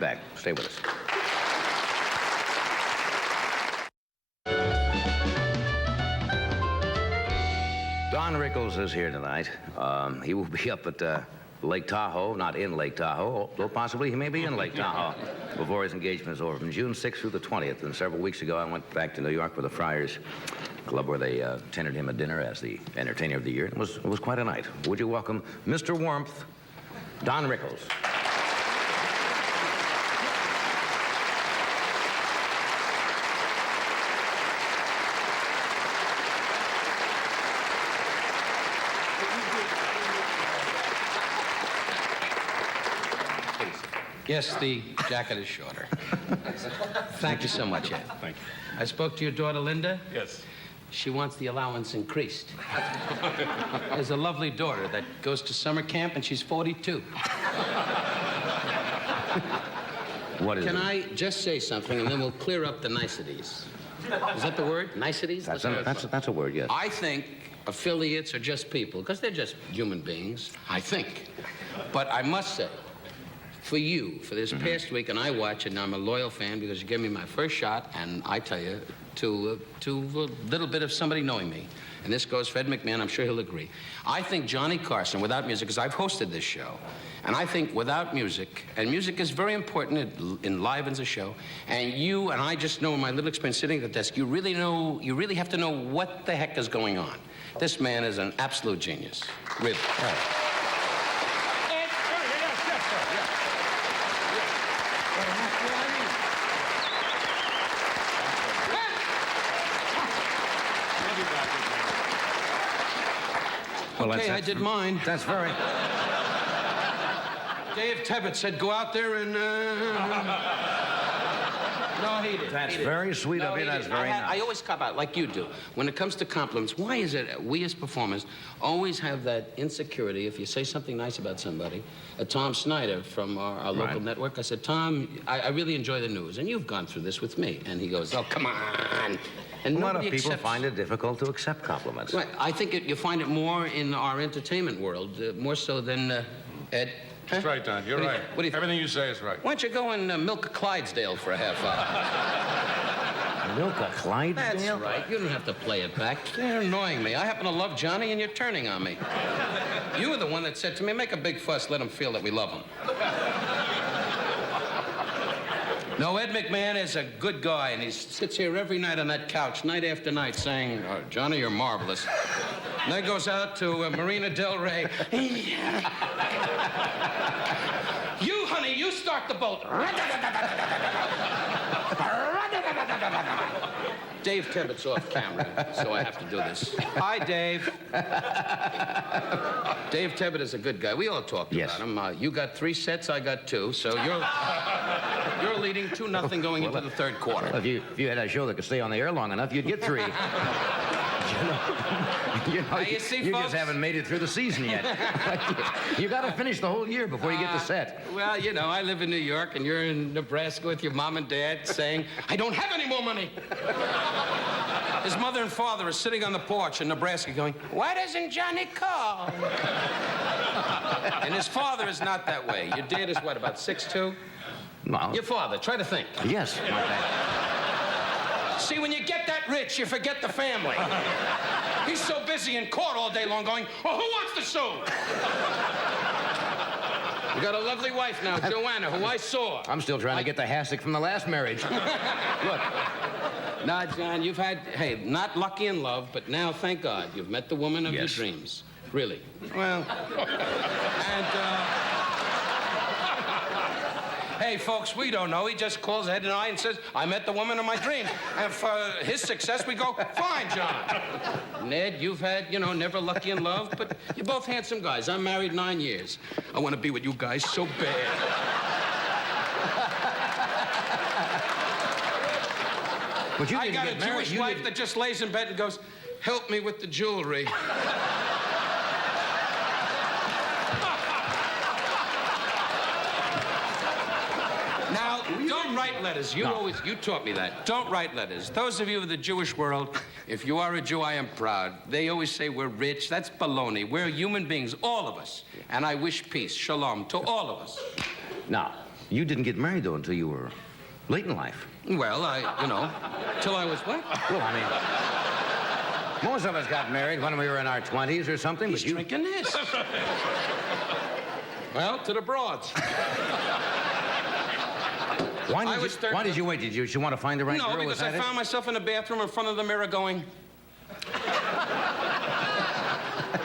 Back. Stay with us. Don Rickles is here tonight. He will be up at Lake Tahoe, not in Lake Tahoe, though possibly he may be in Lake Tahoe before his engagement is over, from June 6th through the 20th. And several weeks ago, I went back to New York for the Friars Club, where they tendered him a dinner as the entertainer of the year. It was quite a night. Would you welcome Mr. Warmth, Don Rickles? Yes, the jacket is shorter. Thank you so much, Ed. Thank you. I spoke to your daughter, Linda. Yes. She wants the allowance increased. There's a lovely daughter that goes to summer camp, and she's 42. What is Can it? I just say something, and then we'll clear up the niceties? Is that the word? Niceties? That's a word, yes. I think affiliates are just people, because they're just human beings, I think. But I must say, for you, for this past week, and I watch it, and I'm a loyal fan because you gave me my first shot, and I tell you, to a little bit of somebody knowing me, and this goes for Ed McMahon, I'm sure he'll agree. I think Johnny Carson, without music, because I've hosted this show, and I think without music, and music is very important, it enlivens a show, and you and I just know in my little experience sitting at the desk, you really have to know what the heck is going on. This man is an absolute genius, really. Right. Well, Okay, I did mine. That's very... Dave Tebbutt said, go out there and... No, he didn't. That's He didn't. very sweet of you. he That's didn't. very I nice. always cop out, like you do. When it comes to compliments, why is it we as performers always have that insecurity if you say something nice about somebody? Tom Snyder from our local network, I said, Tom, I really enjoy the news, and you've gone through this with me. And he goes, oh, come on. And A lot of nobody people accepts... find it difficult to accept compliments. Right. I think you find it more in our entertainment world, more so than Ed. Huh? That's right, Don. You're right. What do you think? Everything you say is right. Why don't you go and milk a Clydesdale for a half hour? Milk a Clydesdale? That's right. You don't have to play it back. You're annoying me. I happen to love Johnny, and you're turning on me. You were the one that said to me, make a big fuss, let him feel that we love him. No, Ed McMahon is a good guy, and he sits here every night on that couch, night after night, saying, oh, Johnny, you're marvelous. And then goes out to Marina Del Rey. You, honey, you start the boat. Dave Tebbutt's off camera, so I have to do this. Hi, Dave. Dave Tebbutt is a good guy. We all talked about him. You got 3 sets, I got 2, so you're leading 2-0 going into the third quarter. Well, if you had a show that could stay on the air long enough, you'd get 3. You see, you folks? just haven't made it through the season yet. You got to finish the whole year before you get the set. Well, you know, I live in New York, and you're in Nebraska with your mom and dad saying, I don't have any more money. His mother and father are sitting on the porch in Nebraska going, why doesn't Johnny call? And his father is not that way. Your dad is what, about 6'2"? No. Your father, try to think. Yes. See, when you get that rich, you forget the family. He's so busy in court all day long going, oh, who wants to sue? You got a lovely wife now, Joanna, who I saw. I'm still trying to get the hassock from the last marriage. Look. Nah, John, you've had, hey, not lucky in love, but now, thank God, you've met the woman of your Yes. dreams. Really. Well, and, hey, folks, we don't know. He just calls Ed and I and says, I met the woman of my dreams. And for his success, we go, fine, John. Ned, you've had, you know, never lucky in love, but you're both handsome guys. I'm married 9 years. I want to be with you guys so bad. But you I didn't got a get married. Jewish wife that just lays in bed and goes, help me with the jewelry. Now, don't write letters. You taught me that. Don't write letters. Those of you of the Jewish world, if you are a Jew, I am proud. They always say we're rich. That's baloney. We're human beings, all of us. And I wish peace, shalom, to all of us. Now, You didn't get married, though, until you were late in life. Well, till I was what? Well, I mean, most of us got married when we were in our 20s or something, He's but you... drinking this. Well, to the broads. Why did you wait? Did you want to find the right girl? No, because I found myself in the bathroom in front of the mirror going...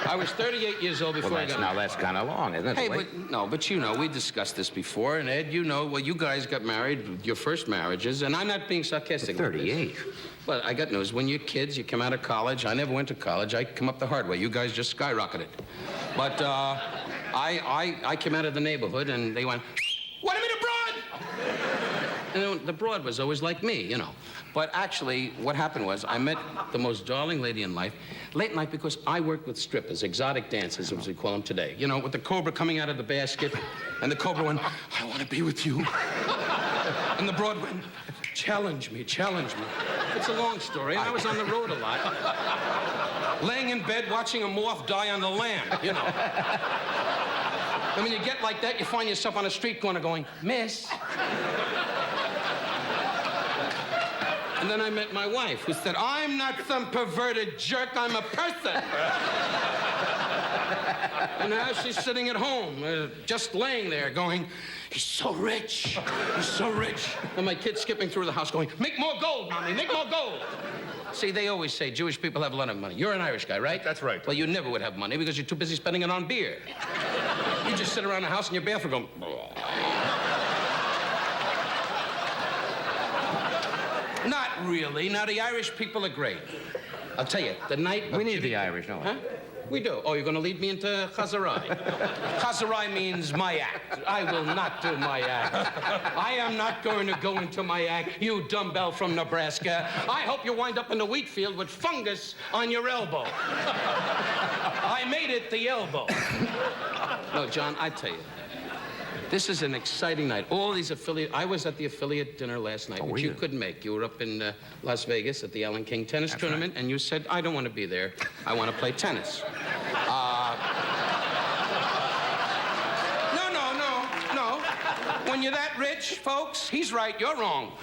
I was 38 years old before I got married. Now, that's kind of long, isn't it? Hey, but you know, we discussed this before, and Ed, you know, well, you guys got married, your first marriages, and I'm not being sarcastic. 38. Well, I got news. When you're kids, you come out of college. I never went to college. I come up the hard way. You guys just skyrocketed. But I came out of the neighborhood, and they went, "What a minute, broad!" And the broad was always like me, you know. But actually, what happened was I met the most darling lady in life late night because I worked with strippers, exotic dancers, as we call them today. You know, with the cobra coming out of the basket, and the cobra went, "I want to be with you." And the broad went, challenge me. It's a long story, and I was on the road a lot. Laying in bed watching a moth die on the land, you know. And when you get like that, you find yourself on a street corner going, "Miss." And then I met my wife, who said, "I'm not some perverted jerk, I'm a person." And now she's sitting at home, just laying there going, "He's so rich, he's so rich." And my kid's skipping through the house going, "Make more gold, Mommy, make more gold." See, they always say Jewish people have a lot of money. You're an Irish guy, right? That's right. Well, you never would have money because you're too busy spending it on beer. You just sit around the house in your bathroom going, Not really. Now, the Irish people are great. I'll tell you, the night... We need the Irish, don't we? Huh? We do. Oh, you're going to lead me into Chazarai. Chazarai means my act. I will not do my act. I am not going to go into my act, you dumbbell from Nebraska. I hope you wind up in the wheat field with fungus on your elbow. I made it the elbow. No, John, I tell you, this is an exciting night. All these affiliate... I was at the affiliate dinner last night, which you couldn't make. You were up in Las Vegas at the Alan King tennis tournament, and you said, "I don't want to be there. I want to play tennis." No. When you're that rich, folks, he's right, you're wrong.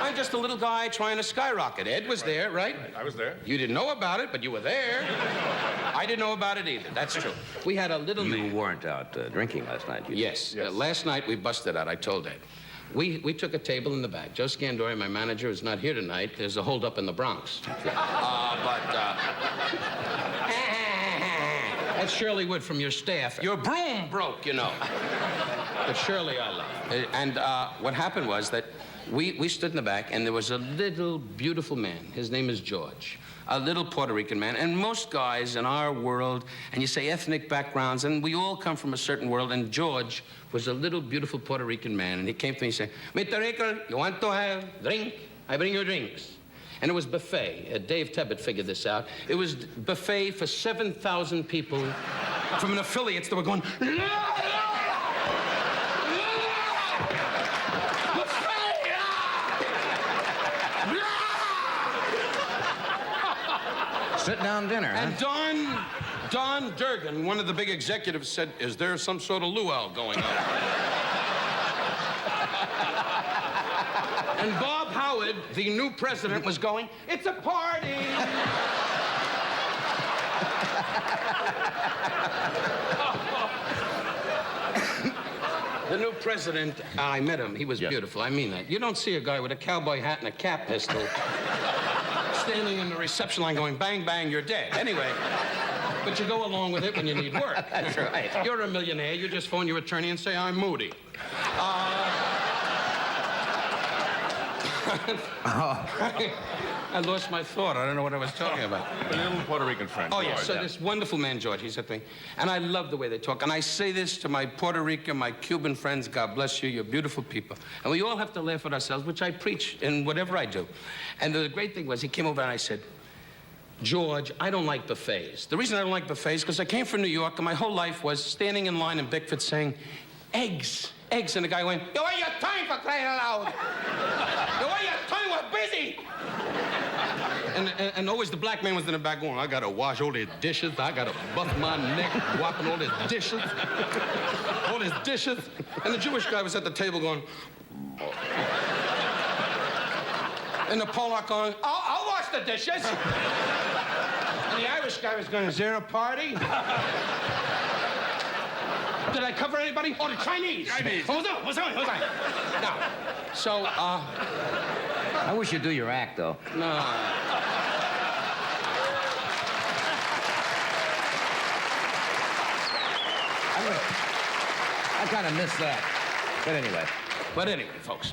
I'm just a little guy trying to skyrocket. Ed was there, right? I was there. You didn't know about it, but you were there. I didn't know about it either. That's true. We had a little man. You weren't out drinking last night, you Yes. Last night we busted out, I told Ed. We took a table in the back. Joe Scandori, my manager, is not here tonight. There's a holdup in the Bronx. That's Shirley Wood from your staff. Your broom broke, you know. But Shirley I love. And what happened was that we stood in the back, and there was a little beautiful man. His name is George. A little Puerto Rican man. And most guys in our world, and you say ethnic backgrounds, and we all come from a certain world, and George was a little beautiful Puerto Rican man, and he came to me and said, "Mr. Rickles, you want to have drink? I bring you drinks." And it was buffet. Dave Tebbett figured this out. It was buffet for 7,000 people from an affiliates that were going, Sit-down dinner, And Don Durgan, one of the big executives, said, "Is there some sort of luau going on?" And Bob Howard, the new president, was going, "It's a party." The new president, I met him. He was beautiful. I mean that. You don't see a guy with a cowboy hat and a cap pistol standing in the reception line going, "Bang, bang, you're dead." Anyway, but you go along with it when you need work. That's right. You're a millionaire. You just phone your attorney and say, "I'm Moody." I lost my thought. I don't know what I was talking about. The little Puerto Rican friend. Oh, yeah. George. So this wonderful man, George, he said to me, and I love the way they talk. And I say this to my Puerto Rican, my Cuban friends, God bless you, you're beautiful people. And we all have to laugh at ourselves, which I preach in whatever I do. And the great thing was, he came over and I said, "George, I don't like buffets. The reason I don't like buffets is because I came from New York, and my whole life was standing in line in Bickford saying, eggs. Eggs. And the guy went, you want your time for crying out loud? You want your time? We're busy. And always the black man was in the back going, I gotta wash all these dishes. I gotta buff my neck, whopping all these dishes. All these dishes. And the Jewish guy was at the table going, and the Polak going, I'll wash the dishes. And the Irish guy was going, is there a party? Did I cover anybody? Oh, the Chinese. Chinese. What's on? Now, so, I wish you'd do your act, though. no. I kind of missed that. But anyway. Folks,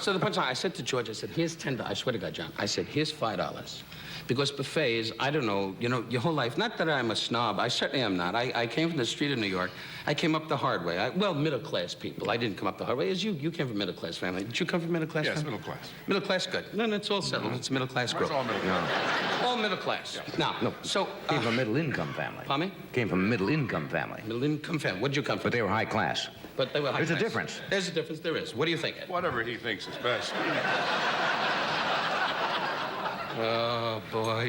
so the punchline, I said to George, I said, here's $10. I swear to God, John, I said, here's $5. Because buffets, I don't know, you know, your whole life, not that I'm a snob, I certainly am not. I came from the street of New York. I came up the hard way. Well, middle-class people. I didn't come up the hard way. As you came from a middle-class family. Did you come from middle-class Yes, family? middle class. Middle class, good. No, it's all settled. It's a middle-class group. It's all middle class. All middle class. Yeah. Now, so... Came from a middle-income family. Pardon me? Came from a middle-income family. Middle-income family. Where'd you come from? But they were high class. But they were high There's a class. difference. There's a difference. There is. What do you think, Ed? Whatever he thinks is best. Oh, boy,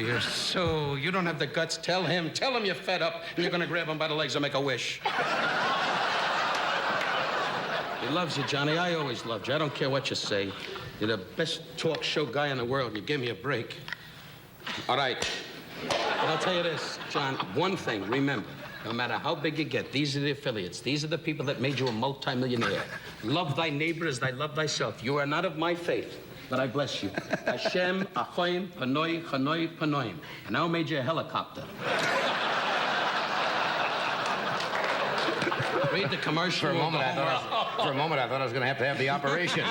you don't have the guts. Tell him you're fed up, and you're gonna grab him by the legs and make a wish. He loves you, Johnny. I always loved you. I don't care what you say. You're the best talk show guy in the world. You gave me a break. All right. But I'll tell you this, John, one thing, remember, no matter how big you get, these are the affiliates. These are the people that made you a multimillionaire. Love thy neighbor as thy love thyself. You are not of my faith, but I bless you. Hashem, Achoim, Panoi, Chanoi, Panoim. And now made you a helicopter. Read the commercial. For a moment, I thought I was going to have the operation.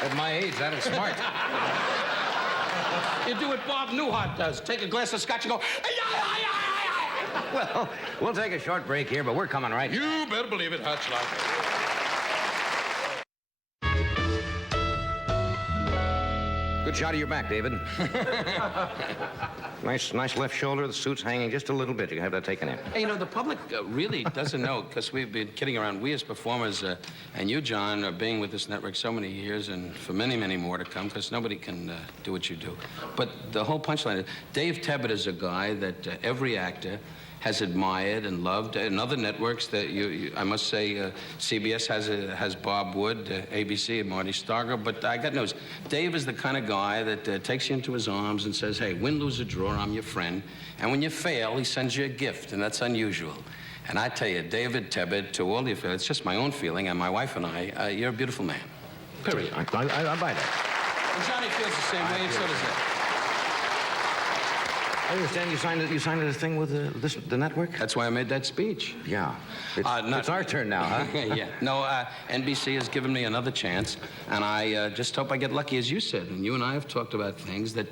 At my age, that is smart. You do what Bob Newhart does. Take a glass of scotch and go, Well, we'll take a short break here, but we're coming right. You better believe it, Hutch. Good shot of your back, David. nice left shoulder. The suit's hanging just a little bit. You can have that taken in. Hey, you know, the public really doesn't know, because we've been kidding around. We as performers, and you, John, are being with this network so many years, and for many, many more to come, because nobody can do what you do. But the whole punchline is, Dave Tebbutt is a guy that every actor has admired and loved. And other networks that I must say, CBS has Bob Wood, ABC and Marty Starger. But I got news. Dave is the kind of guy that takes you into his arms and says, hey, win, lose, or draw, I'm your friend. And when you fail, he sends you a gift, and that's unusual. And I tell you, David Tebbutt, to all of you, it's just my own feeling, and my wife and I, you're a beautiful man. Period. I buy that. And Johnny feels the same way, and so does Ed. I understand you signed a thing with the network? That's why I made that speech. Yeah. It's our turn now, huh? Yeah. No, NBC has given me another chance, and I just hope I get lucky, as you said. And you and I have talked about things that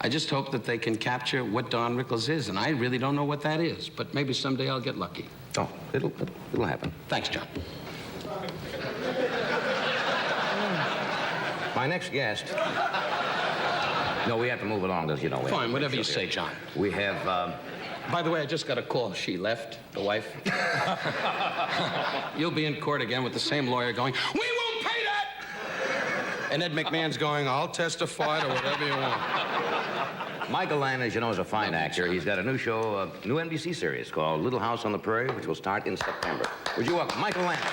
I just hope that they can capture what Don Rickles is, and I really don't know what that is, but maybe someday I'll get lucky. Oh, it'll happen. Thanks, John. My next guest. No, we have to move along, as you know. Fine, whatever you say, John. We have. By the way, I just got a call. She left, the wife. You'll be in court again with the same lawyer going, we won't pay that! And Ed McMahon's going, I'll testify to whatever you want. Michael Landon, as you know, is a fine actor. He's got a new show, a new NBC series called Little House on the Prairie, which will start in September. Would you welcome Michael Landon?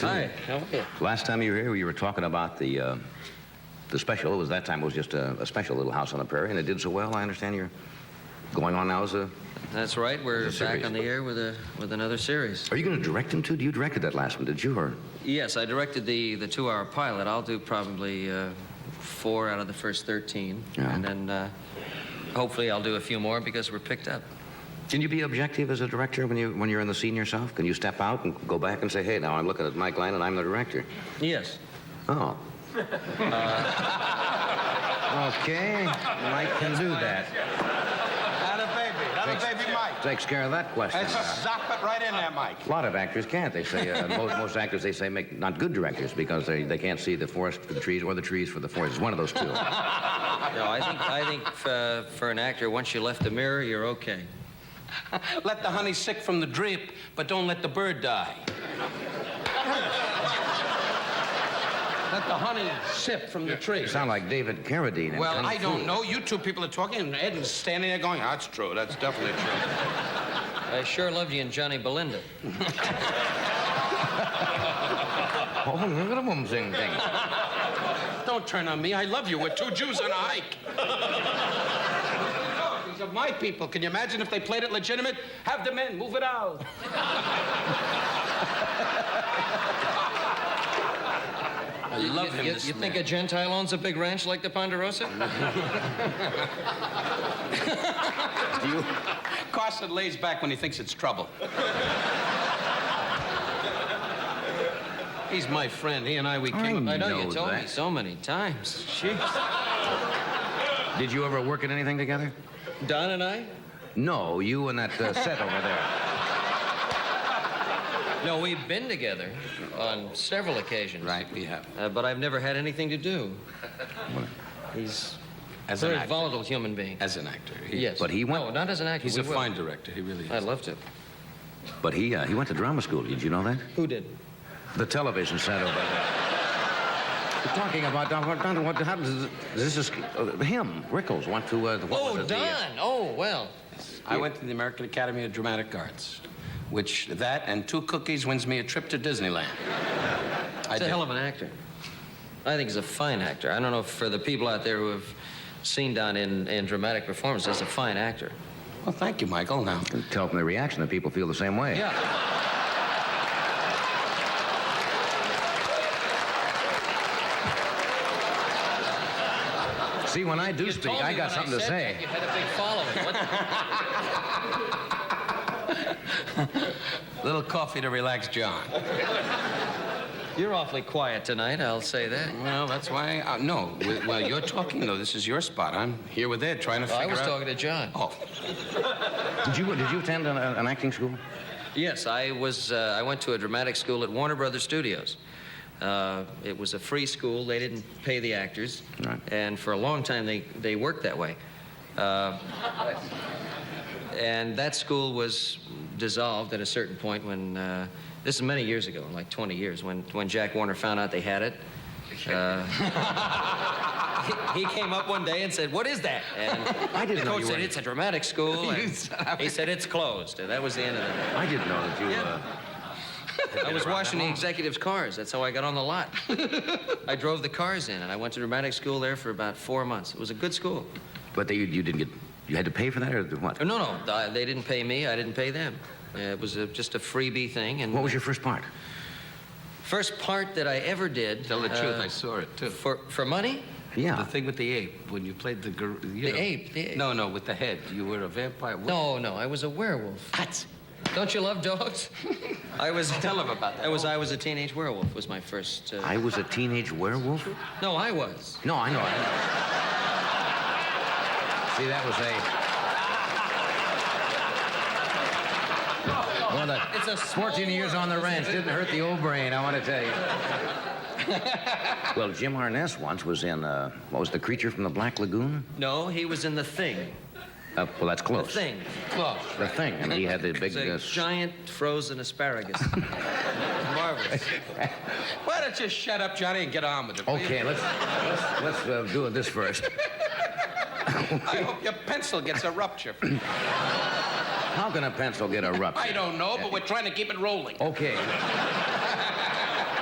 Hi, how are you? Last time you were here, you were talking about the special. That time it was just a special Little House on the Prairie, and it did so well. I understand you're going on now as a... That's right. We're back on the air with another series. Are you going to direct him, too? You directed that last one, did you, or...? Yes, I directed the 2-hour pilot. I'll do probably 4 out of the first 13. Yeah. And then hopefully I'll do a few more because we're picked up. Can you be objective as a director when you're in the scene yourself? Can you step out and go back and say, hey, now I'm looking at Mike Landon, I'm the director? Yes. Oh. Okay, Mike can do that. Not a baby takes care of that question. Let's zap it right in there, Mike. A lot of actors can't. They say most actors they say make not good directors because they can't see the forest for the trees or the trees for the forest. It's one of those two. No, I think for an actor, once you left the mirror, you're okay. Let the honey sick from the drip, but don't let the bird die. Let the honey sip from the tree. You sound like David Carradine. Well, Kung I Fu. don't know. You two people are talking, and Ed's standing there going, that's true. That's definitely true. I sure loved you in Johnny Belinda. Oh, look at them sing things. Don't turn on me. I love you. We're two Jews on a hike. These are my people. Can you imagine if they played it legitimate? Have the men move it out. I love him. You think a Gentile owns a big ranch like the Ponderosa? Carson lays back when he thinks it's trouble. He's my friend. He and we came. I know you know told me that. so many times. Jeez. Did you ever work at anything together? Don and I? No, you and that set over there. No, we've been together on several occasions. Right, we have. But I've never had anything to do. He's As a an very actor. volatile human being. As an actor. Yes. But he went- No, not as an actor. He's We a will. fine director. He really is. I'd love to. But he went to drama school. Did you know that? Who did? The television set over there. We're talking about how does this is him? Rickles went to what was it? Don. Oh, well. I went to the American Academy of Dramatic Arts, which that and 2 cookies wins me a trip to Disneyland. He's a hell of an actor. I think he's a fine actor. I don't know if for the people out there who have seen Don in dramatic performance, he's a fine actor. Well, thank you, Michael. Now, Tell from the reaction that people feel the same way. Yeah. See, when I do speak, I got something to say. You had a big following. little coffee to relax John. You're awfully quiet tonight, I'll say that. Well, that's why. No, well, you're talking though. This is your spot. I'm here with Ed trying to figure out. I was talking to John. Oh, Did you attend an acting school? Yes, I went to a dramatic school at Warner Brothers Studios. It was a free school. They didn't pay the actors. Right. And for a long time, they worked that way. And that school was dissolved at a certain point when, this is many years ago, like 20 years, when Jack Warner found out they had it. He came up one day and said, "What is that?" And I didn't the know coach you said, were- "It's a dramatic school." And he said, "It's closed." And that was the end of it. I didn't know that you. Yeah. I was washing the executives' cars. That's how I got on the lot. I drove the cars in, and I went to dramatic school there for about 4 months. It was a good school. But you didn't get. You had to pay for that, or what? No, they didn't pay me. I didn't pay them. It was just a freebie thing. And What was your first part? first part that I ever did? tell the truth, I saw it too. For money? Yeah. The thing with the ape when you played the ape, the ape. No, with the head. You were a vampire. No, I was a werewolf. What? Don't you love dogs? I was. Tell him about that. I was a teenage werewolf. Was my first. I was a teenage werewolf. No, I was. No, I know. See, that was a. Well, It's a small 14 years on the ranch didn't hurt the old brain, I want to tell you. Well, Jim Harness once was in, what was The Creature from the Black Lagoon? No, he was in The Thing. Well, that's The close. Thing. Close. The Thing, and he had the big... It's a giant frozen asparagus. Marvelous. Why don't you shut up, Johnny, and get on with it? will you? Okay, let's do this first. I hope your pencil gets a rupture. How can a pencil get a rupture? I don't know, but we're trying to keep it rolling. Okay.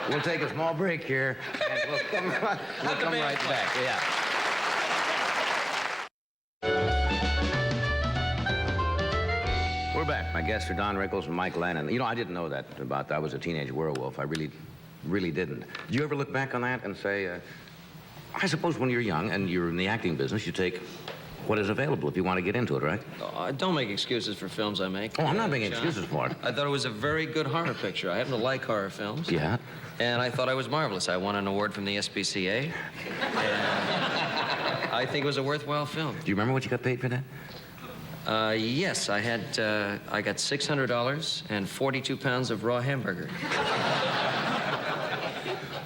We'll take a small break here, and we'll come right back. Yeah. We're back. My guests are Don Rickles and Mike Landon. You know, I didn't know that about I was a teenage werewolf. I really didn't. Do you ever look back on that and say, I suppose when you're young and you're in the acting business, you take what is available if you want to get into it, right? Don't make excuses for films I make. Oh, I'm not making John. excuses for it. I thought it was a very good horror picture. I happen to like horror films. Yeah? And I thought I was marvelous. I won an award from the SPCA. And I think it was a worthwhile film. Do you remember what you got paid for that? Yes, I got $600 and 42 pounds of raw hamburger.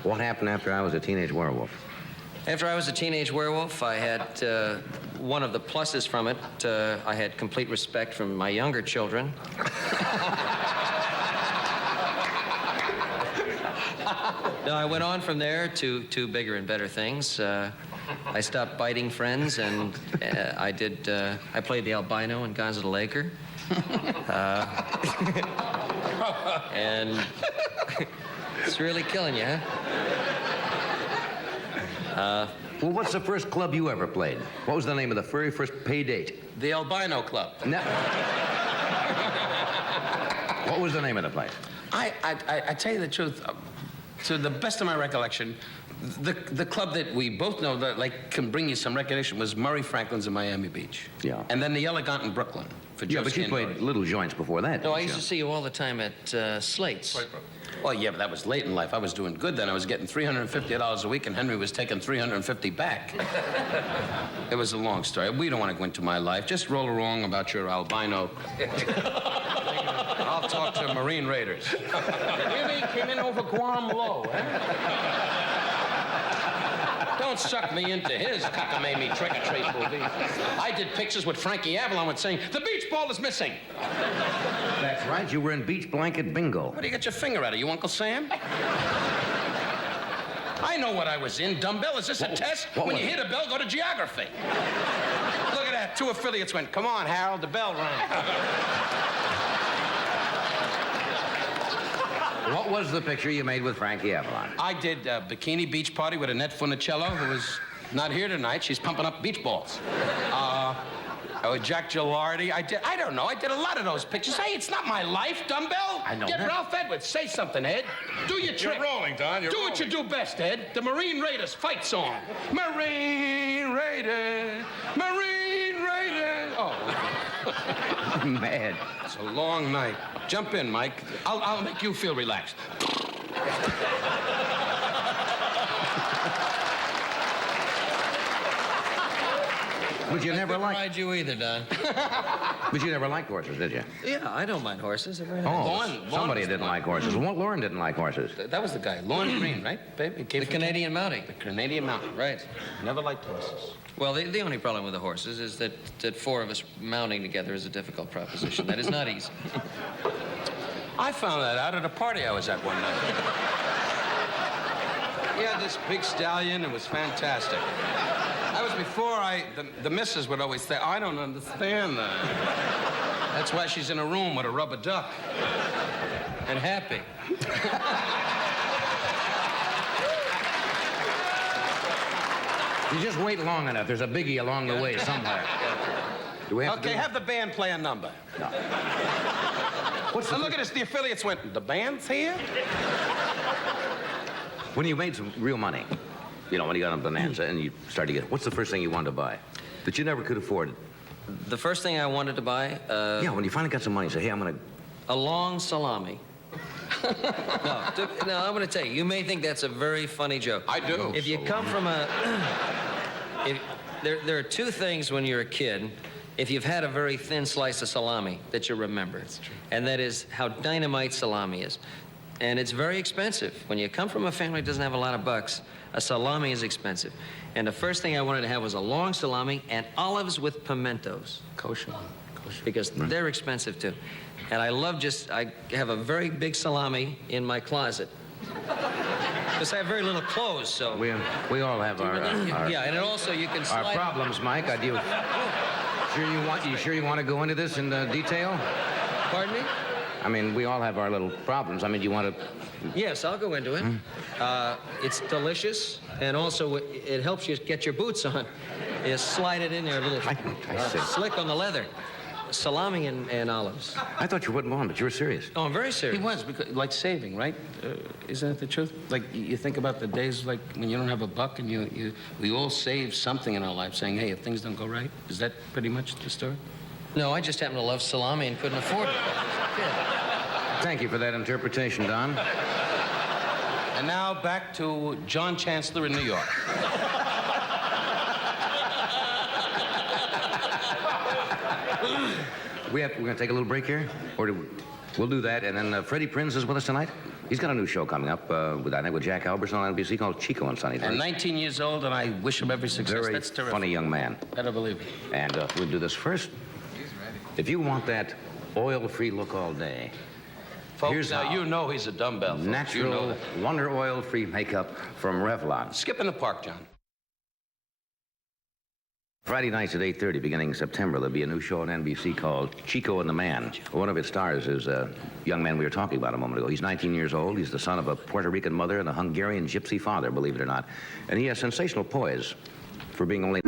What happened after I was a teenage werewolf? After I was a teenage werewolf, I had one of the pluses from it. I had complete respect from my younger children. No, I went on from there to bigger and better things. I stopped biting friends, and I played the albino in Guns of the Laker. And it's really killing you, huh? Well, what's the first club you ever played? What was the name of the very first pay date? The Albino Club. No. What was the name of the place? I tell you the truth, to the best of my recollection, the club that we both know that can bring you some recognition was Murray Franklin's in Miami Beach. Yeah. And then the Elegant in Brooklyn for Joe Yeah, but you Scanbury. played little joints before that. No, I didn't used you? to see you all the time at Slate's. Well, yeah, but that was late in life. I was doing good then. I was getting $350 a week, and Henry was taking $350 back. It was a long story. We don't want to go into my life. Just roll along about your albino. I'll talk to Marine Raiders. Really came in over Guam low, eh? Don't suck me into his cockamamie trick-or-treat movie. I did pictures with Frankie Avalon with saying, the beach ball is missing. That's right. You were in beach blanket bingo. What do you get your finger out of, you Uncle Sam? I know what I was in. Dumbbell, is this a test? What When was you it? hit a bell, go to geography. Look at that. 2 affiliates went, come on, Harold, the bell rang. What was the picture you made with Frankie Avalon? I did a bikini beach party with Annette Funicello, who was not here tonight. She's pumping up beach balls. Jack Gilardi. I did a lot of those pictures. Hey, it's not my life, dumbbell. I know Get that. Ralph Edwards. Say something, Ed. Do your trick. You're rolling, Don. You're Do what you do best, Ed. The Marine Raiders fight song. Marine Raiders, Marine Raiders. Oh, Mad. it's a long night. Jump in, Mike. I'll make you feel relaxed. But you never liked. Ride you either, Don. But you never liked horses, did you? Yeah, I don't mind horses. They're very nice. Oh, Lorne somebody was didn't the like horses. Lauren didn't like horses. That was the guy, Lorne Green, right, baby? The Canadian mounting. The Canadian Mountain. Right. Never liked horses. Well, the only problem with the horses is that 4 of us mounting together is a difficult proposition. That is not easy. I found that out at a party I was at one night. He had this big stallion. It was fantastic. That was before the missus would always say, I don't understand that. That's why she's in a room with a rubber duck. And happy. You just wait long enough. There's a biggie along the way somewhere. Do we have to Okay, do have the band play a number. No. What's the And look at this, the affiliates went, the band's here? When you made some real money, you know, when you got on Bonanza and you started to get, what's the first thing you wanted to buy that you never could afford? The first thing I wanted to buy, Yeah, when you finally got some money, you say, hey, I'm going to... a long salami. No, I'm going to tell you. You may think that's a very funny joke. I do. If you come from a... There are 2 things when you're a kid, if you've had a very thin slice of salami, that you remember. That's true. And that is how dynamite salami is. And it's very expensive. When you come from a family that doesn't have a lot of bucks, a salami is expensive. And the first thing I wanted to have was a long salami and olives with pimentos. Kosher. Because they're expensive too. And I have a very big salami in my closet. Because I have very little clothes, so. We all have our Yeah, and it also you can our slide. problems, Mike. You sure you want to go into this in detail? Pardon me? I mean, we all have our little problems. I mean, you want to... Yes, I'll go into it. It's delicious, and also it helps you get your boots on. You slide it in there a little I see. slick on the leather. Salami and olives. I thought you wouldn't want, but you were serious. Oh, I'm very serious. He was, because, like saving, right? Isn't that the truth? Like, you think about the days like when you don't have a buck and we all save something in our life saying, hey, if things don't go right. Is that pretty much the story? No, I just happen to love salami and couldn't afford it. Thank you for that interpretation, Don. And now back to John Chancellor in New York. We're going to take a little break here? We'll do that, and then Freddie Prinze is with us tonight. He's got a new show coming up with Jack Albertson on NBC called Chico and Sonny. And 19 years old, and I wish him every success. Very That's terrific. funny young man. Better believe it. And we'll do this first. He's ready. If you want that oil-free look all day, Folks, here's now how. you know he's a dumbbell. Folks. Natural You know that. Wonder Oil-free makeup from Revlon. Skip in the park, John. Friday nights at 8:30, beginning in September, there'll be a new show on NBC called Chico and the Man. One of its stars is a young man we were talking about a moment ago. He's 19 years old. He's the son of a Puerto Rican mother and a Hungarian gypsy father, believe it or not. And he has sensational poise for being only...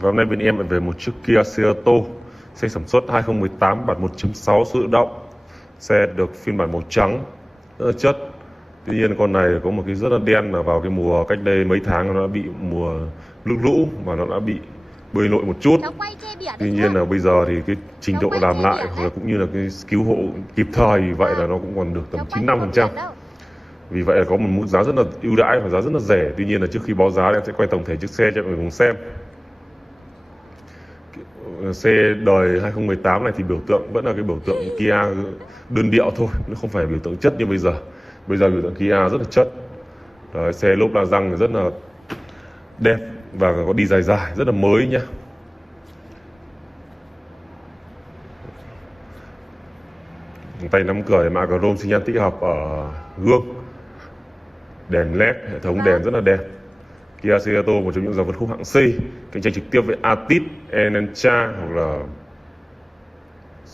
Và hôm nay bên em lại về một chiếc Kia Cerato, xe sản xuất 2018 bản 1.6 số tự động. Xe được phiên bản màu trắng, rất là chất. Tuy nhiên con này có một cái rất là đen là vào cái mùa cách đây mấy tháng nó đã bị mùa nước lũ và nó đã bị bơi lội một chút. Tuy nhiên là bây giờ thì cái trình độ làm lại hoặc là cũng như là cái cứu hộ kịp thời, vì vậy là nó cũng còn được tầm 95%. Vì vậy là có một mức giá rất là ưu đãi và giá rất là rẻ. Tuy nhiên là trước khi báo giá em sẽ quay tổng thể chiếc xe cho mọi người cùng xem. Xe đời 2018 này thì biểu tượng vẫn là cái biểu tượng Kia đơn điệu thôi, nó không phải biểu tượng chất như bây giờ. Bây giờ biểu tượng Kia rất là chất. Đấy, xe lốp la răng rất là đẹp và có đi dài dài, rất là mới nhá. Tay nắm cửa mạ chrome xi nhan tích hợp ở gương. Đèn LED, hệ thống đèn rất là đẹp. Kia Cerato một trong những dòng phân khúc hạng C, cạnh tranh trực tiếp với Altis, Elantra hoặc là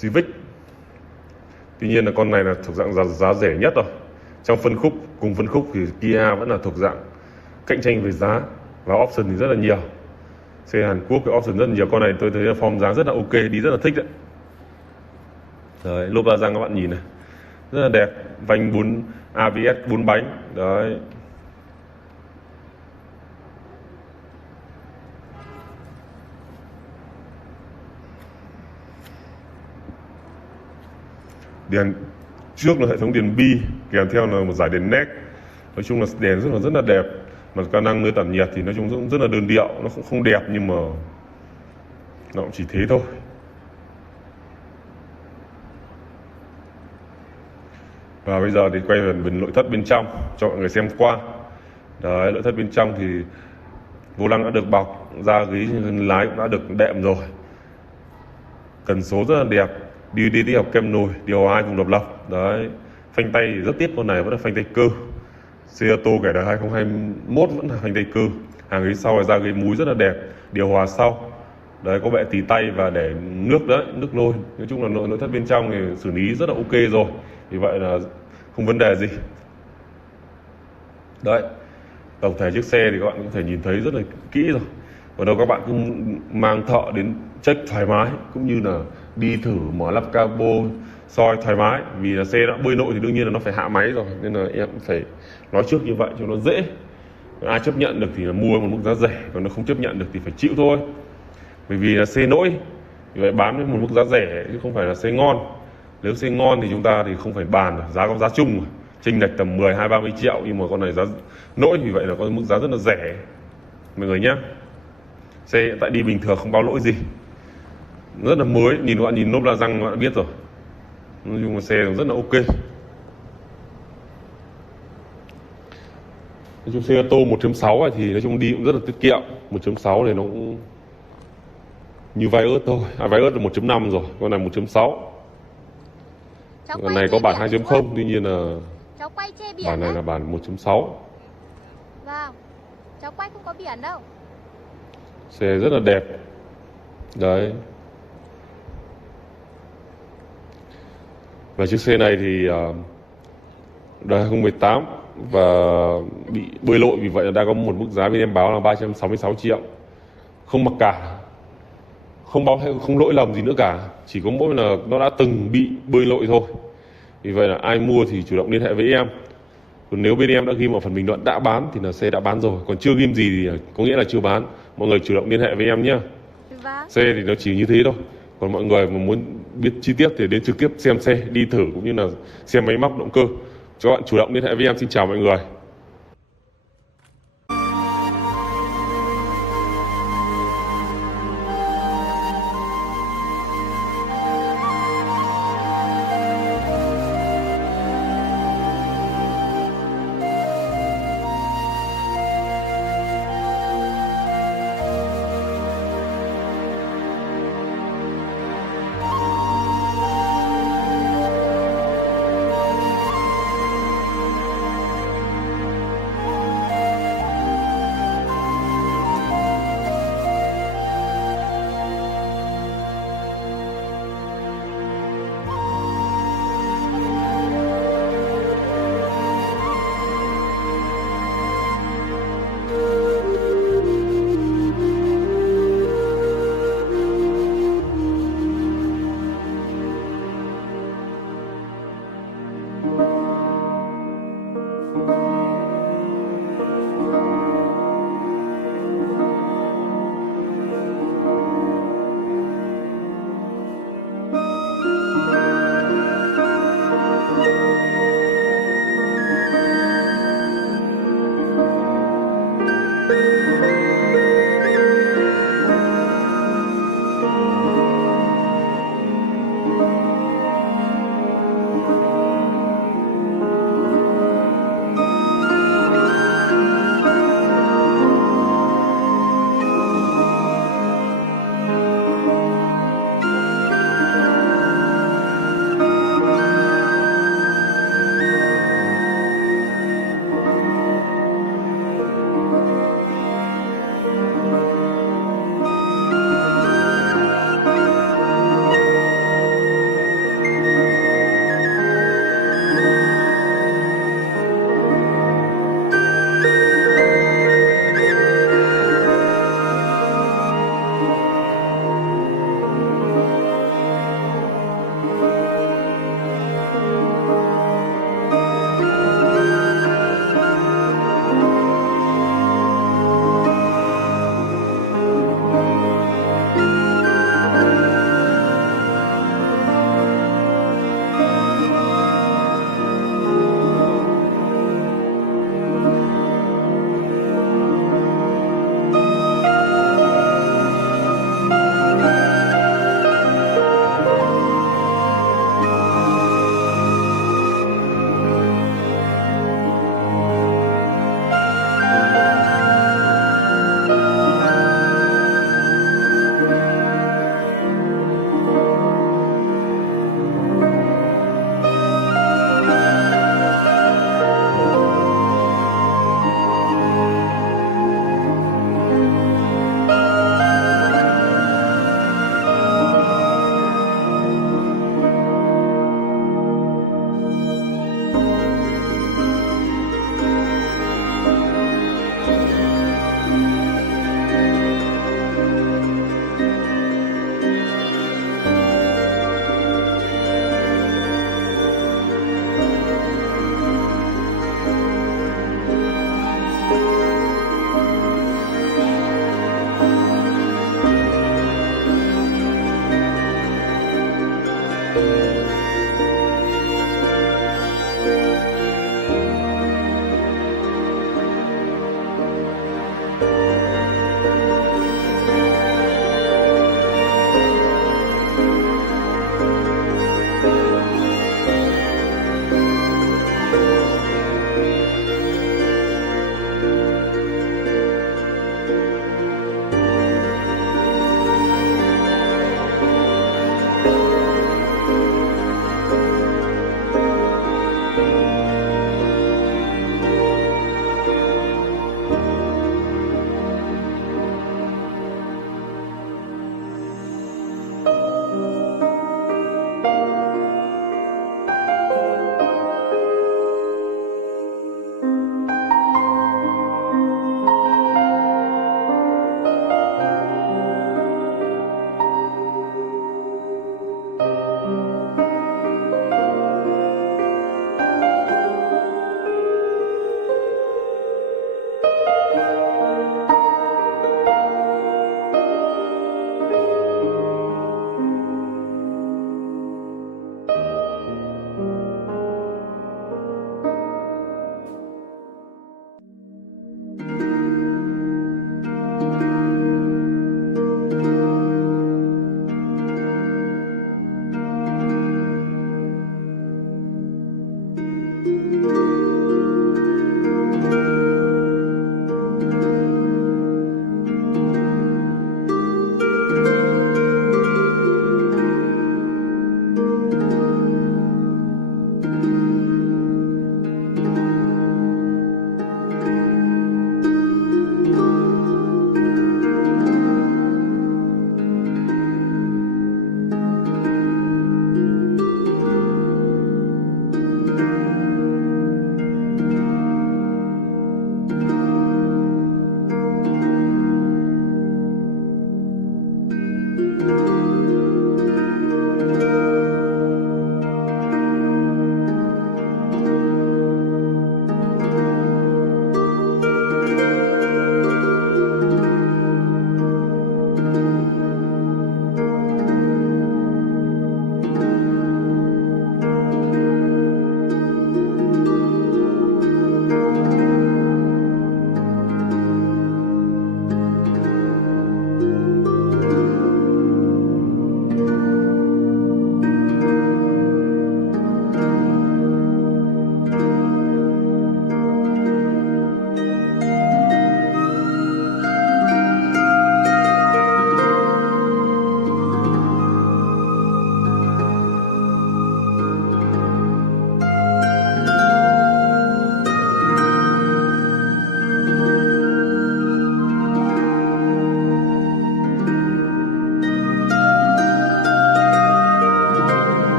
Civic. Tuy nhiên là con này là thuộc dạng giá rẻ nhất rồi. Trong cùng phân khúc thì Kia vẫn là thuộc dạng cạnh tranh về giá và option thì rất là nhiều. Xe Hàn Quốc cái option rất là nhiều. Con này tôi thấy là form dáng rất là ok, đi rất là thích đấy. Đấy, lốp la răng các bạn nhìn này, rất là đẹp, vành 4 ABS 4 bánh. Đấy. Đèn trước là hệ thống đèn bi, kèm theo là một dải đèn LED. Nói chung là đèn rất là đẹp. Mà khả năng nơi tản nhiệt thì nói chung cũng rất là đơn điệu, nó cũng không đẹp nhưng mà nó cũng chỉ thế thôi. Và bây giờ thì quay về nội thất bên trong cho mọi người xem qua. Đấy, nội thất bên trong thì vô lăng đã được bọc, da ghế lái cũng đã được đệm rồi. Cần số rất là đẹp, DVD tích hợp kem nồi, điều hòa 2 vùng độc lập. Đấy, phanh tay thì rất tiếc con này vẫn là phanh tay cơ. Cerato kể cả 2021 vẫn là phanh tay cơ. Hàng ghế sau là da ghế múi rất là đẹp, điều hòa sau. Đấy, có bệ tì tay và để nước đấy, nước lôi. Nói chung là nội thất bên trong thì xử lý rất là ok rồi. Vì vậy là không vấn đề gì. Đấy, tổng thể chiếc xe thì các bạn có thể nhìn thấy rất là kỹ rồi. Còn đâu các bạn cứ mang thợ đến check thoải mái, cũng như là đi thử mở lắp capo soi thoải mái. Vì là xe đã bơi lội thì đương nhiên là nó phải hạ máy rồi, nên là em phải nói trước như vậy cho nó dễ. Ai chấp nhận được thì là mua một mức giá rẻ, còn nó không chấp nhận được thì phải chịu thôi. Bởi vì là xe nỗi, vì vậy bán với một mức giá rẻ chứ không phải là xe ngon. Nếu xe ngon thì chúng ta thì không phải bàn rồi, giá có giá chung rồi, chênh lệch tầm 10, 20, 30 triệu, nhưng mà con này giá nỗi, vì vậy là có mức giá rất là rẻ mọi người nhé. Xe hiện tại đi bình thường không báo lỗi gì, rất là mới, nhìn các bạn nhìn lốp la răng các bạn đã biết rồi. Nói chung là xe rất là ok. Nói chung Cerato 1.6 này thì nói chung đi cũng rất là tiết kiệm. 1.6 này nó cũng như vai ớt thôi, vai ớt là 1.5 rồi, con này 1.6. Con này có bản 2.0, tuy nhiên là bản này là bản 1.6. Vâng, cháu quay không có biển đâu. Xe rất là đẹp. Đấy. Và chiếc xe này thì đời 2018 và bị bơi lội, vì vậy là đã có một mức giá bên em báo là 366 triệu. Không mặc cả, không lỗi lầm gì nữa cả, chỉ có mỗi là nó đã từng bị bơi lội thôi. Vì vậy là ai mua thì chủ động liên hệ với em. Còn nếu bên em đã ghim ở phần bình luận đã bán thì là xe đã bán rồi, còn chưa ghim gì thì có nghĩa là chưa bán. Mọi người chủ động liên hệ với em nhé. Xe thì nó chỉ như thế thôi. Còn mọi người mà muốn biết chi tiết thì đến trực tiếp xem xe, đi thử cũng như là xem máy móc động cơ, cho các bạn chủ động liên hệ với em. Xin chào mọi người.